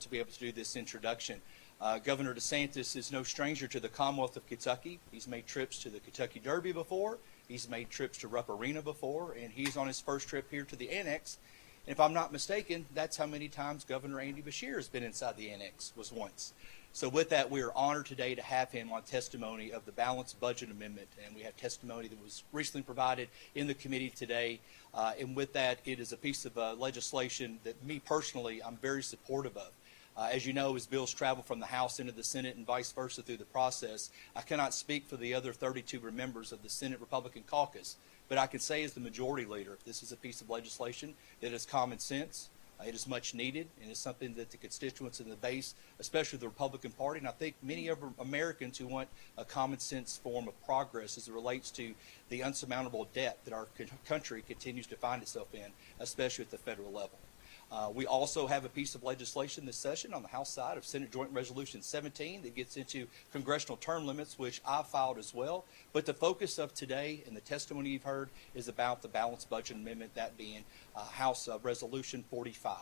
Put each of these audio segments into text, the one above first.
to be able to do this introduction. Governor DeSantis is no stranger to the Commonwealth of Kentucky. He's made trips to the Kentucky Derby before. He's made trips to Rupp Arena before, and he's on his first trip here to the Annex. And if I'm not mistaken, that's how many times Governor Andy Beshear has been inside the Annex, was once. So with that, we are honored today to have him on testimony of the balanced budget amendment, and we have testimony that was recently provided in the committee today. And with that, it is a piece of legislation that me personally, I'm very supportive of. As you know, as bills travel from the House into the Senate and vice versa through the process, I cannot speak for the other 32 members of the Senate Republican caucus, but I can say as the majority leader, this is a piece of legislation that is common sense. It is much needed, and it's something that the constituents in the base, especially the Republican Party, and I think many of Americans who want a common sense form of progress as it relates to the unsurmountable debt that our country continues to find itself in, especially at the federal level. We also have a piece of legislation this session on the House side of Senate Joint Resolution 17 that gets into congressional term limits, which I filed as well. But the focus of today and the testimony you've heard is about the balanced budget amendment, that being House Resolution 45.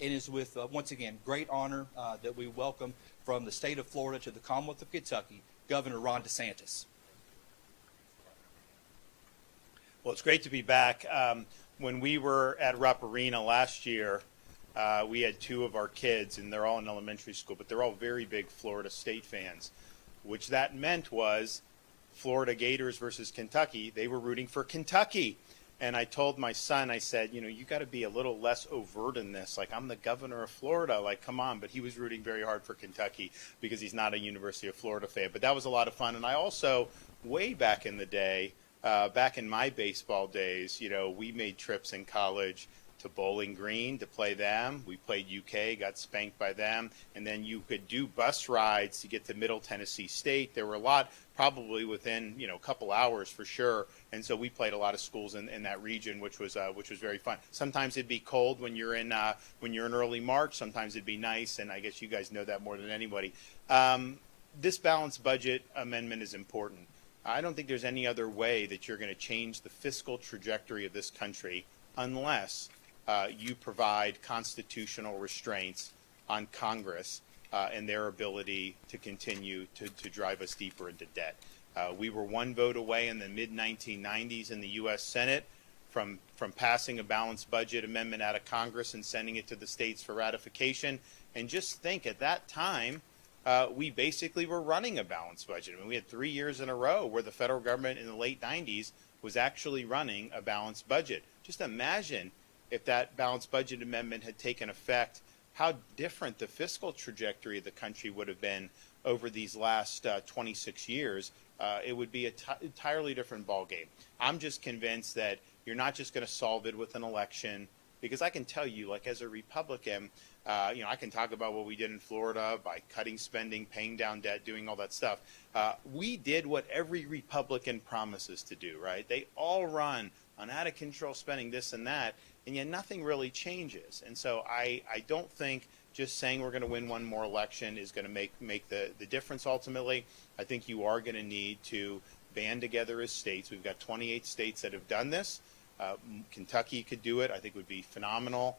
It is with, once again, great honor that we welcome from the state of Florida to the Commonwealth of Kentucky, Governor Ron DeSantis. Well, it's great to be back. When we were at Rupp Arena last year, we had two of our kids, and they're all in elementary school, but they're all very big Florida State fans, which that meant was Florida Gators versus Kentucky. They were rooting for Kentucky. And I told my son, I said, you know, you got to be a little less overt in this. Like, I'm the governor of Florida. Like, come on. But he was rooting very hard for Kentucky because he's not a University of Florida fan. But that was a lot of fun. And I also, way back in the day, back in my baseball days, you know, we made trips in college to Bowling Green to play them. We played UK, got spanked by them. And then you could do bus rides to get to Middle Tennessee State. There were a lot, probably within, you know, a couple hours for sure. And so we played a lot of schools in that region, which was very fun. Sometimes it'd be cold when you're in early March. Sometimes it'd be nice, and I guess you guys know that more than anybody. This balanced budget amendment is important. I don't think there's any other way that you're going to change the fiscal trajectory of this country unless you provide constitutional restraints on Congress and their ability to continue to drive us deeper into debt. We were one vote away in the mid-1990s in the U.S. Senate from passing a balanced budget amendment out of Congress and sending it to the states for ratification. And just think, at that time, we basically were running a balanced budget. I mean, we had 3 years in a row where the federal government in the late 90s was actually running a balanced budget. Just imagine if that balanced budget amendment had taken effect, how different the fiscal trajectory of the country would have been over these last 26 years. It would be an entirely different ballgame. I'm just convinced that you're not just going to solve it with an election, because I can tell you, like, as a Republican, you know, I can talk about what we did in Florida by cutting spending, paying down debt, doing all that stuff. We did what every Republican promises to do, right? They all run on out-of-control spending, this and that, and yet nothing really changes. And so I don't think just saying we're going to win one more election is going to make the difference ultimately. I think you are going to need to band together as states. We've got 28 states that have done this. Kentucky could do it. I think would be phenomenal.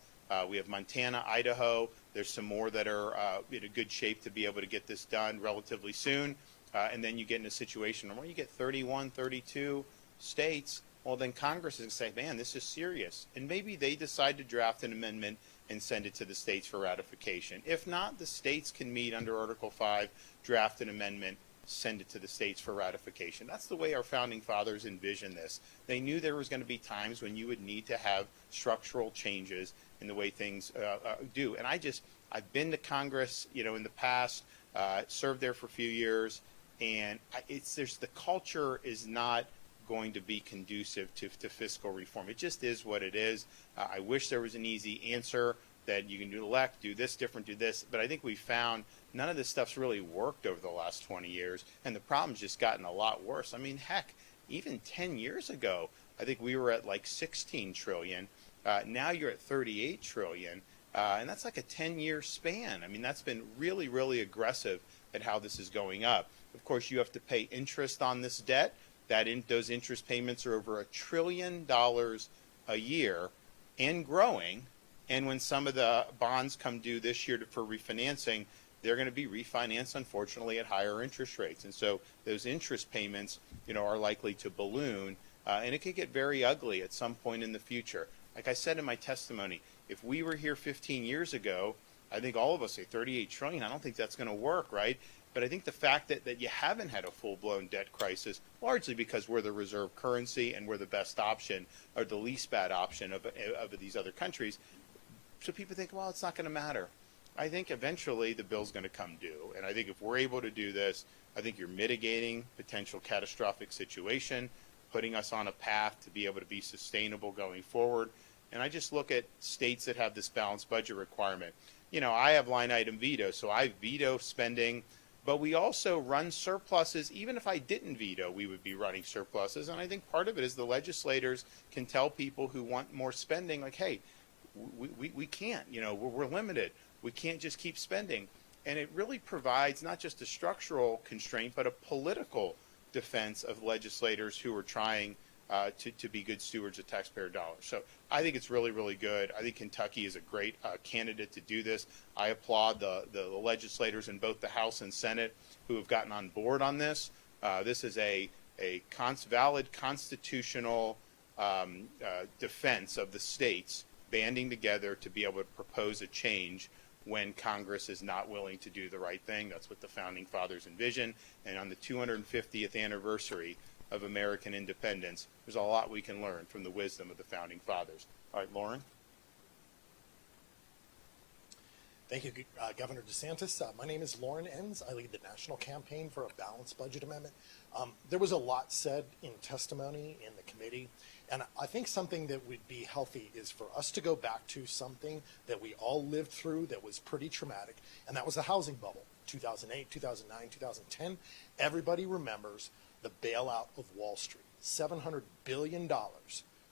We have Montana, Idaho. There's some more that are in a good shape to be able to get this done relatively soon. And then you get in a situation where you get 31, 32 states. Well, then Congress is going to say, man, this is serious. And maybe they decide to draft an amendment and send it to the states for ratification. If not, the states can meet under Article 5, draft an amendment, send it to the states for ratification. That's the way our founding fathers envisioned this. They knew there was going to be times when you would need to have structural changes in the way things do. And I've been to Congress, you know, in the past, served there for a few years, and the culture is not going to be conducive to fiscal reform. It just is what it is. I wish there was an easy answer that you can elect, do this different, do this, but I think we found none of this stuff's really worked over the last 20 years, and the problem's just gotten a lot worse. I mean, heck, even 10 years ago, I think we were at like 16 trillion. Now you're at 38 trillion, and that's like a 10-year span. I mean, that's been really, really aggressive at how this is going up. Of course, you have to pay interest on this debt. Those interest payments are over $1 trillion a year and growing. And when some of the bonds come due this year for refinancing, they're going to be refinanced, unfortunately, at higher interest rates. And so those interest payments, are likely to balloon, and it could get very ugly at some point in the future. Like I said in my testimony, if we were here 15 years ago, I think all of us say 38 trillion. I don't think that's going to work, right? But I think the fact that you haven't had a full-blown debt crisis, largely because we're the reserve currency and we're the best option, or the least bad option of these other countries, so people think, well, it's not going to matter. I think eventually the bill's going to come due. And I think if we're able to do this, I think you're mitigating potential catastrophic situation, putting us on a path to be able to be sustainable going forward. And I just look at states that have this balanced budget requirement. I have line item veto, so I veto spending, but we also run surpluses. Even if I didn't veto, we would be running surpluses. And I think part of it is the legislators can tell people who want more spending, like, hey, we can't, we're limited. We can't just keep spending. And it really provides not just a structural constraint, but a political defense of legislators who are trying to be good stewards of taxpayer dollars. So I think it's really, really good. I think Kentucky is a great candidate to do this. I applaud the legislators in both the House and Senate who have gotten on board on this. This is a valid constitutional defense of the states banding together to be able to propose a change when Congress is not willing to do the right thing. That's what the Founding Fathers envisioned. And on the 250th anniversary of American independence, there's a lot we can learn from the wisdom of the Founding Fathers. All right, Lauren? Thank you, Governor DeSantis. My name is Lauren Enns. I lead the national campaign for a balanced budget amendment. There was a lot said in testimony in the committee, and I think something that would be healthy is for us to go back to something that we all lived through that was pretty traumatic, and that was the housing bubble, 2008, 2009, 2010. Everybody remembers the bailout of Wall Street, $700 billion.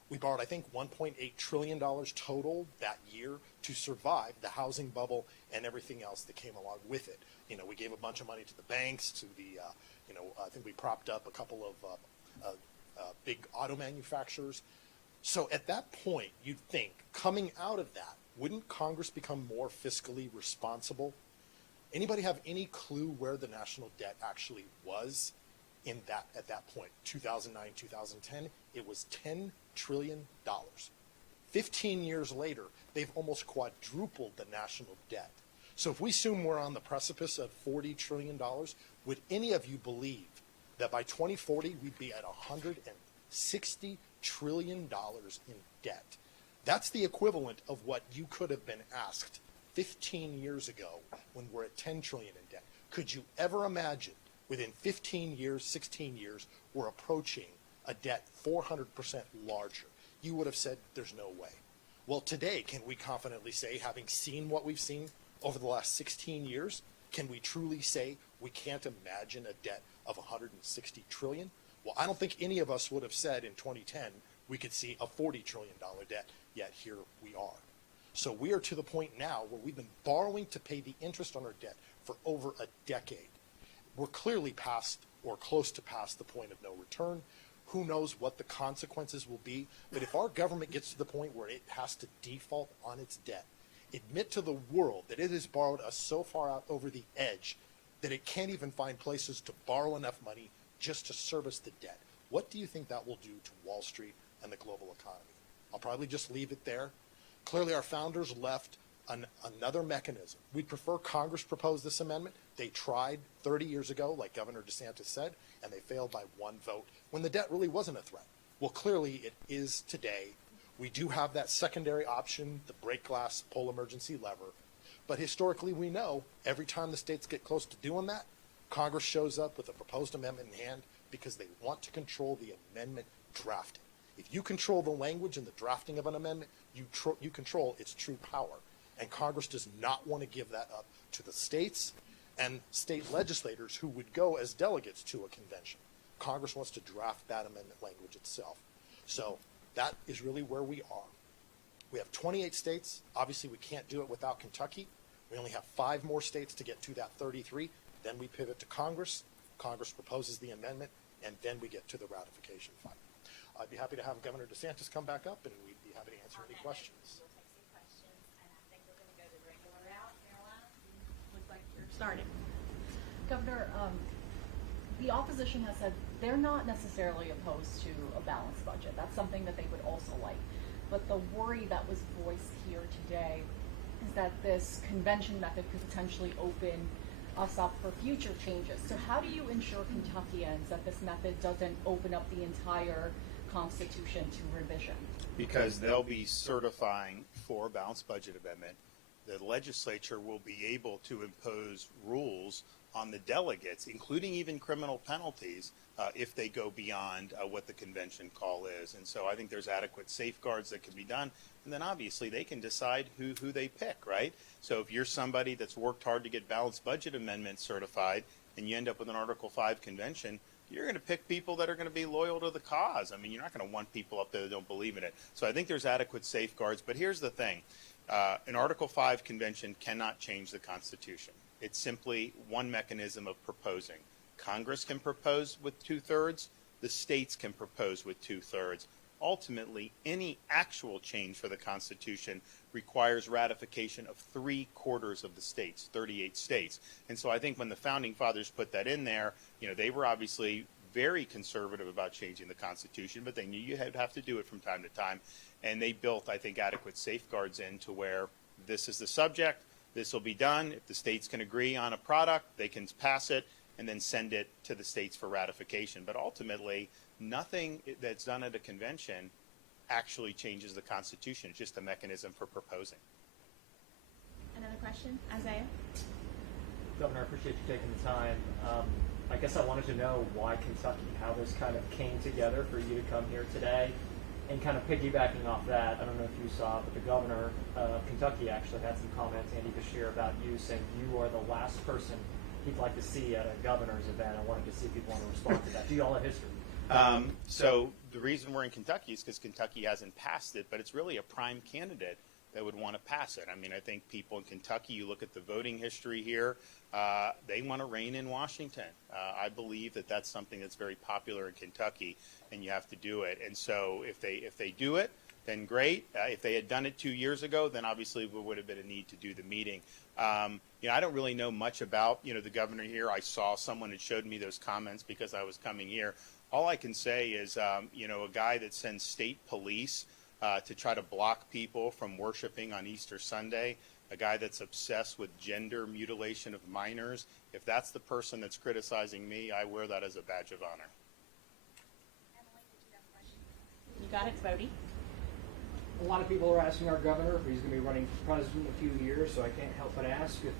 We borrowed, I think, $1.8 trillion total that year to survive the housing bubble and everything else that came along with it. We gave a bunch of money to the banks, to the, I think we propped up a couple of big auto manufacturers. So at that point, you'd think, coming out of that, wouldn't Congress become more fiscally responsible? Anybody have any clue where the national debt actually was at that point, 2009, 2010? It was $10 trillion. 15 years later, they've almost quadrupled the national debt. So if we assume we're on the precipice of $40 trillion, would any of you believe that by 2040 we'd be at $160 trillion in debt? That's the equivalent of what you could have been asked 15 years ago when we're at $10 trillion in debt. Could you ever imagine within 15 years, 16 years, we're approaching a debt 400% larger? You would have said there's no way. Well, today, can we confidently say, having seen what we've seen over the last 16 years, can we truly say we can't imagine a debt of $160 trillion? Well, I don't think any of us would have said in 2010 we could see a $40 trillion debt, yet here we are. So we are to the point now where we've been borrowing to pay the interest on our debt for over a decade. We're clearly past or close to past the point of no return. Who knows what the consequences will be, but if our government gets to the point where it has to default on its debt, admit to the world that it has borrowed us so far out over the edge that it can't even find places to borrow enough money just to service the debt, what do you think that will do to Wall Street and the global economy? I'll probably just leave it there. Clearly our founders left another mechanism. We'd prefer Congress propose this amendment. They tried 30 years ago, like Governor DeSantis said, and they failed by one vote when the debt really wasn't a threat. Well, clearly it is today. We do have that secondary option, the break glass pull emergency lever. But historically, we know every time the states get close to doing that, Congress shows up with a proposed amendment in hand because they want to control the amendment drafting. If you control the language and the drafting of an amendment, you control its true power. And Congress does not want to give that up to the states and state legislators who would go as delegates to a convention. Congress wants to draft that amendment language itself. So that is really where we are. We have 28 states. Obviously, we can't do it without Kentucky. We only have 5 more states to get to that 33. Then we pivot to Congress. Congress proposes the amendment, and then we get to the ratification fight. I'd be happy to have Governor DeSantis come back up, and we'd be happy to answer any questions. We'll take some questions. Governor, the opposition has said they're not necessarily opposed to a balanced budget. That's something that they would also like. But the worry that was voiced here today is that this convention method could potentially open us up for future changes. So how do you ensure Kentuckians that this method doesn't open up the entire Constitution to revision? Because they'll be certifying for a balanced budget amendment. The legislature will be able to impose rules on the delegates, including even criminal penalties, if they go beyond what the convention call is. And so I think there's adequate safeguards that can be done. And then obviously they can decide who they pick, right? So if you're somebody that's worked hard to get balanced budget amendments certified and you end up with an Article 5 convention, you're going to pick people that are going to be loyal to the cause. I mean, you're not going to want people up there that don't believe in it. So I think there's adequate safeguards. But here's the thing. An Article 5 convention cannot change the Constitution. It's simply one mechanism of proposing. Congress can propose with 2/3. The states can propose with 2/3. Ultimately, any actual change for the Constitution requires ratification of 3/4 of the states, 38 states. And so I think when the Founding Fathers put that in there, they were obviously very conservative about changing the Constitution, but they knew you would have to do it from time to time. And they built, I think, adequate safeguards into where this is the subject, this will be done. If the states can agree on a product, they can pass it and then send it to the states for ratification. But ultimately, nothing that's done at a convention actually changes the Constitution. It's just a mechanism for proposing. Another question? Isaiah? Governor, I appreciate you taking the time. I guess I wanted to know why Kentucky, how this kind of came together for you to come here today. And kind of piggybacking off that, I don't know if you saw, but the governor of Kentucky actually had some comments, Andy Beshear, about you, saying you are the last person he'd like to see at a governor's event. I wanted to see if you'd want to respond to that. Do you all have history? So the reason we're in Kentucky is because Kentucky hasn't passed it, but it's really a prime candidate that would want to pass it. I mean, I think people in Kentucky, you look at the voting history here, they want to reign in Washington. I believe that that's something that's very popular in Kentucky, and you have to do it. And so if they do it, then great. If they had done it 2 years ago, then obviously there would have been a need to do the meeting. I don't really know much about, the governor here. I saw someone had showed me those comments because I was coming here. All I can say is, a guy that sends state police to try to block people from worshiping on Easter Sunday, a guy that's obsessed with gender mutilation of minors, if that's the person that's criticizing me, I wear that as a badge of honor. Emily, did you have a question? You got it, Bodie. A lot of people are asking our governor if he's going to be running for president in a few years, so I can't help but ask if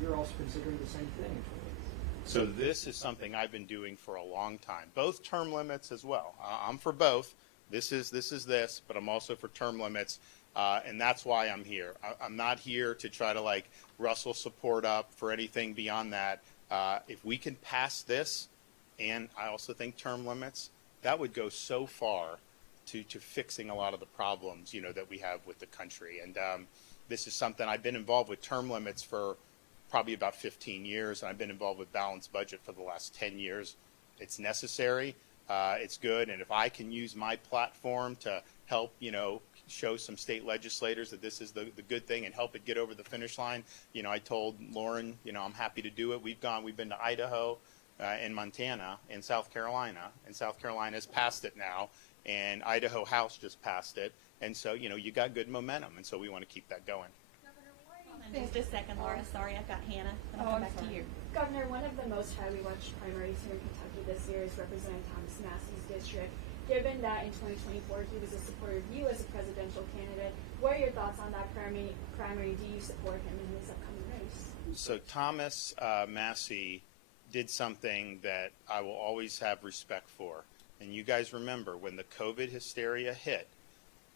you're also considering the same thing. So this is something I've been doing for a long time, both term limits as well. I'm for both. This is this, but I'm also for term limits, and that's why I'm here. I'm not here to try to rustle support up for anything beyond that. If we can pass this, and I also think term limits, that would go so far to fixing a lot of the problems that we have with the country. And this is something I've been involved with term limits for probably about 15 years, and I've been involved with balanced budget for the last 10 years. It's necessary. It's good, and if I can use my platform to help, show some state legislators that this is the good thing and help it get over the finish line, I told Lauren, I'm happy to do it. We've been to Idaho and Montana and South Carolina, and South Carolina has passed it now, and Idaho House just passed it, and so, you got good momentum, and so we want to keep that going. Just a second, Laura. Sorry, I've got Hannah. Then I'll come back to you. Governor, one of the most highly watched primaries here in Kentucky this year is Representative Thomas Massie's district. Given that in 2024 he was a supporter of you as a presidential candidate, what are your thoughts on that primary? Do you support him in his upcoming race? So Thomas Massie did something that I will always have respect for. And you guys remember when the COVID hysteria hit,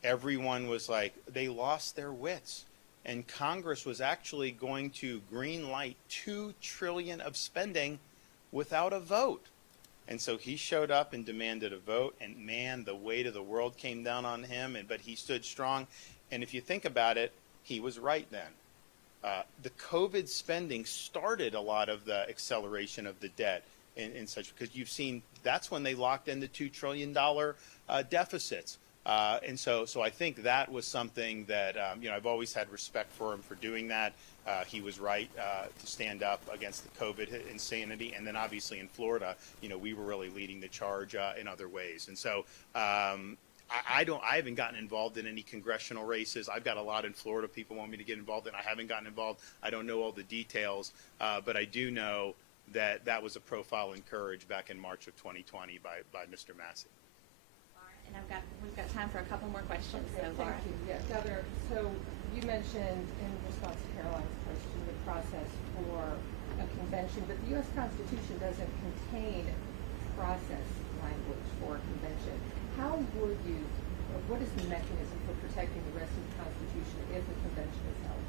everyone was like, they lost their wits. And Congress was actually going to green light $2 trillion of spending without a vote. And so he showed up and demanded a vote, and man, the weight of the world came down on him, but he stood strong. And if you think about it, he was right then. The COVID spending started a lot of the acceleration of the debt and such, because you've seen that's when they locked in the $2 trillion deficits. And so I think that was something that, I've always had respect for him for doing that. He was right to stand up against the COVID insanity. And then obviously in Florida, we were really leading the charge in other ways. And so I haven't gotten involved in any congressional races. I've got a lot in Florida people want me to get involved in. I haven't gotten involved. I don't know all the details, but I do know that was a profile encouraged back in March of 2020 by Mr. Massie. And we've got time for a couple more questions. Okay, So, Laura. thank you. Yeah, Governor, so you mentioned in response to Caroline's question the process for a convention, but the U.S. Constitution doesn't contain process language for a convention. How would you, or what is the mechanism for protecting the rest of the Constitution if a convention is held?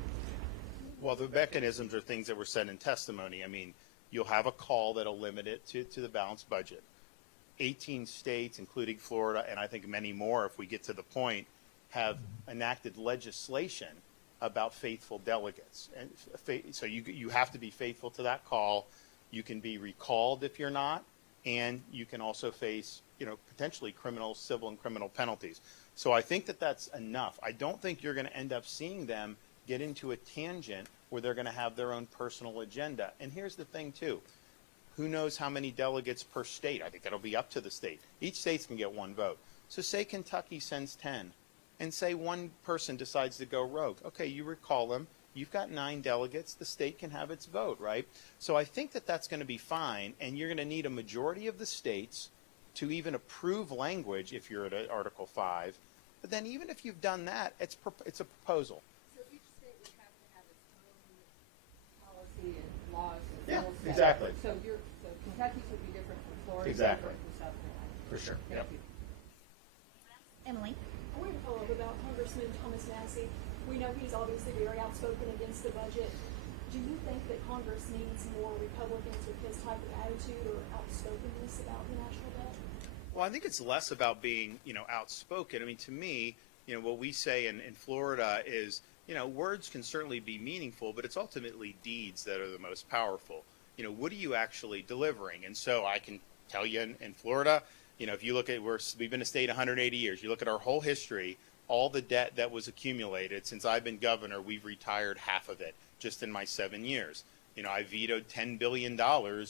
Well, the mechanisms are things that were said in testimony. I mean, you'll have a call that'll limit it to the balanced budget. 18 states, including Florida, and I think many more, if we get to the point, have enacted legislation about faithful delegates. And so you have to be faithful to that call. You can be recalled if you're not, and you can also face, potentially civil and criminal penalties. So I think that's enough. I don't think you're going to end up seeing them get into a tangent where they're going to have their own personal agenda. And here's the thing, too. Who knows how many delegates per state? I think that'll be up to the state. Each state can get one vote. So say Kentucky sends 10, and say one person decides to go rogue. Okay, you recall them. You've got 9 delegates. The state can have its vote, right? So I think that's going to be fine, and you're going to need a majority of the states to even approve language if you're at Article 5. But then even if you've done that, it's a proposal. So each state would have to have its own policy and laws and Yeah, rules set. exactly. So Kentucky's would be different from Florida. Exactly. Different from South Carolina. For sure. Thank Yep. you. Emily. I wanted to follow up about Congressman Thomas Massie. We know he's obviously very outspoken against the budget. Do you think that Congress needs more Republicans with his type of attitude or outspokenness about the national debt? Well, I think it's less about being, outspoken. I mean, to me, what we say in Florida is, words can certainly be meaningful, but it's ultimately deeds that are the most powerful. What are you actually delivering? And so I can tell you in Florida, if you look at, we've been a state 180 years, you look at our whole history, all the debt that was accumulated since I've been governor, we've retired half of it just in my 7 years. I vetoed $10 billion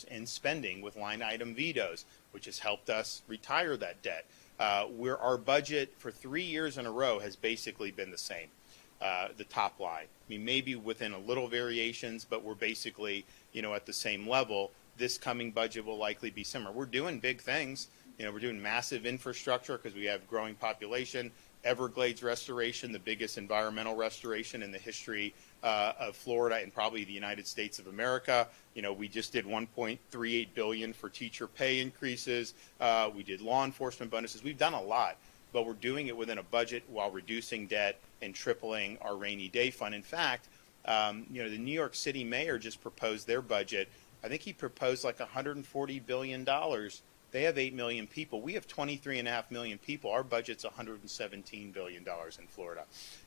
in spending with line item vetoes, which has helped us retire that debt. Our budget for 3 years in a row has basically been the same, the top line. I mean, maybe within a little variations, but we're basically, at the same level. This coming budget will likely be similar. We're doing big things. We're doing massive infrastructure because we have growing population. Everglades restoration, the biggest environmental restoration in the history of Florida and probably the United States of America. We just did $1.38 billion for teacher pay increases. We did law enforcement bonuses. We've done a lot, but we're doing it within a budget while reducing debt and tripling our rainy day fund. In fact, the New York City mayor just proposed their budget. I think he proposed like $140 billion. They have 8 million people. We have 23.5 million people. Our budget's $117 billion in Florida.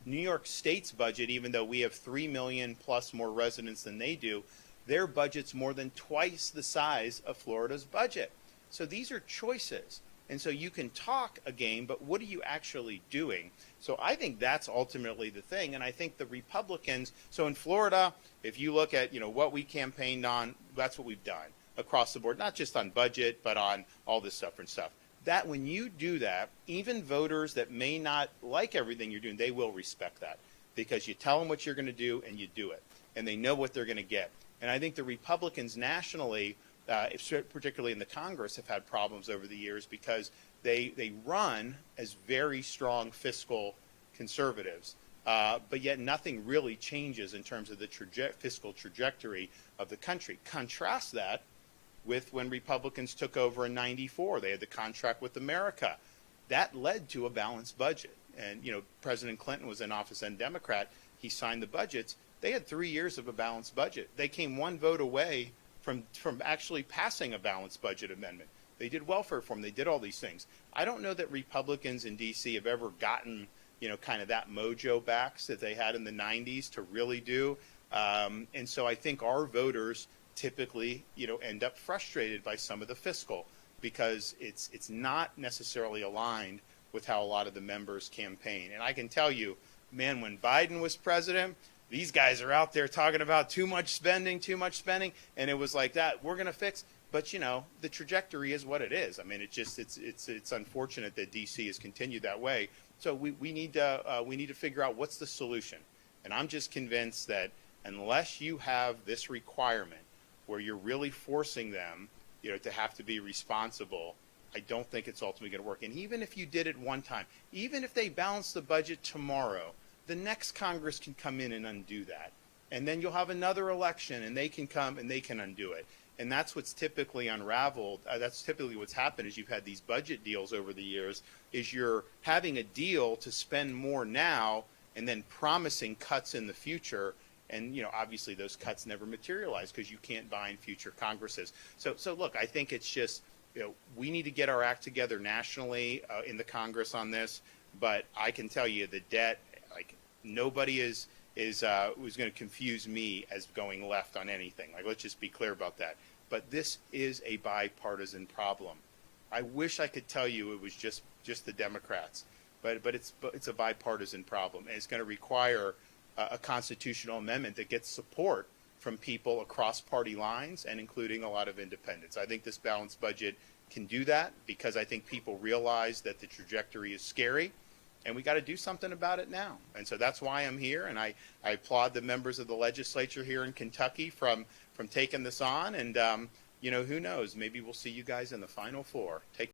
New York State's budget, even though we have 3 million plus more residents than they do, their budget's more than twice the size of Florida's budget. So these are choices. And so you can talk a game, but what are you actually doing? So I think that's ultimately the thing. And I think the Republicans, so in Florida, if you look at, what we campaigned on, that's what we've done across the board, not just on budget, but on all this stuff and stuff. That when you do that, even voters that may not like everything you're doing, they will respect that because you tell them what you're going to do and you do it. And they know what they're going to get. And I think the Republicans nationally, particularly in the Congress, have had problems over the years because they run as very strong fiscal conservatives, but yet nothing really changes in terms of the fiscal trajectory of the country. Contrast that with when Republicans took over in '94. They had the contract with America. That led to a balanced budget. And, President Clinton was in office and Democrat. He signed the budgets. They had 3 years of a balanced budget. They came one vote away from actually passing a balanced budget amendment. They did welfare reform. They did all these things. I don't know that Republicans in D.C. have ever gotten, kind of that mojo back that they had in the 90s to really do. And so I think our voters typically, end up frustrated by some of the fiscal because it's not necessarily aligned with how a lot of the members campaign. And I can tell you, man, when Biden was president, these guys are out there talking about too much spending, and it was like that. We're going to fix. But, you know, the trajectory is what it is. I mean, it's unfortunate that D.C. has continued that way. So we need to figure out what's the solution. And I'm just convinced that unless you have this requirement where you're really forcing them, you know, to have to be responsible, I don't think it's ultimately going to work. And even if you did it one time, even if they balance the budget tomorrow, the next Congress can come in and undo that. And then you'll have another election, and they can come and they can undo it. And that's what's typically unraveled. That's typically what's happened is you've had these budget deals over the years, is you're having a deal to spend more now and then promising cuts in the future. And, you know, obviously those cuts never materialize because you can't bind future Congresses. So look, I think it's just, you know, we need to get our act together nationally in the Congress on this. But I can tell you the debt, like nobody is going to confuse me as going left on anything. Like, let's just be clear about that. But this is a bipartisan problem. I wish I could tell you it was just the Democrats, but it's a bipartisan problem, and it's going to require a constitutional amendment that gets support from people across party lines and including a lot of independents. I think this balanced budget can do that because I think people realize that the trajectory is scary. And we got to do something about it now. And so that's why I'm here. And I applaud the members of the legislature here in Kentucky from taking this on. And, you know, who knows? Maybe we'll see you guys in the Final Four. Take